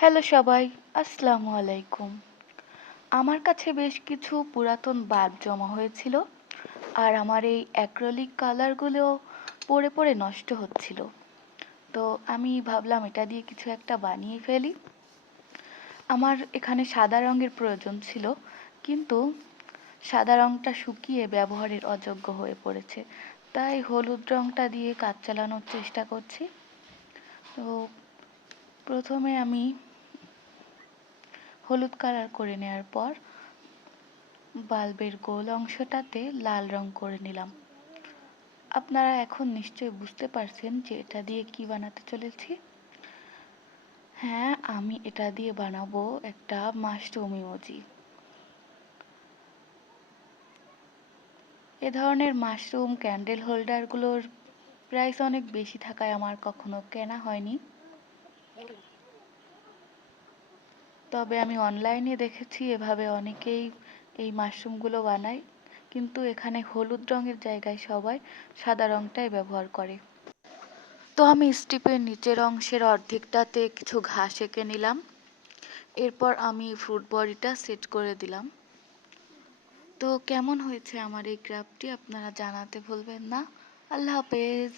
Hello সবাই, আসসালামু আলাইকুম। আমার কাছে বেশ কিছু পুরাতন বাল্ব জমা হয়েছিল, আর আমার এই অ্যাক্রিলিক কালারগুলো পড়ে পড়ে নষ্ট হচ্ছিল। তো আমি ভাবলাম এটা দিয়ে কিছু একটা বানিয়ে ফেলি। আমার এখানে সাদা রঙের প্রয়োজন ছিল, কিন্তু সাদা রঙটা শুকিয়ে ব্যবহারের অযোগ্য হয়ে পড়েছে। তাই হলুদ রঙটা দিয়ে কাজ চালানোর চেষ্টা করছি। তো প্রথমে আমি হলুদ কালার করে নেওয়ার পর বাল্বের গোল অংশটাতে লাল রং করে নিলাম। আপনারা এখন নিশ্চয়ই বুঝতে পারছেন যে এটা দিয়ে কি বানাতে চলেছি। হ্যাঁ, আমি এটা দিয়ে বানাবো একটা মাশরুম ইমোজি। এ ধরনের মাশরুম ক্যান্ডেল হোল্ডারগুলোর প্রাইস অনেক বেশি থাকায় আমার কখনো কেনা হয়নি, তবে আমি অনলাইনে দেখেছি এভাবে অনেকেই এই মাশরুমগুলো বানায়, কিন্তু এখানে হলুদ রঙের জায়গায় সবাই সাদা রঙটাই ব্যবহার করে। তো আমি স্টিপের নিচের অংশের অর্ধেকটাতে কিছু ঘাস এঁকে নিলাম। এরপর আমি ফ্রুট বডিটা সেট করে দিলাম। তো কেমন হয়েছে আমার এই ক্রাফটটি আপনারা জানাতে ভুলবেন না। আল্লাহ হাফেজ।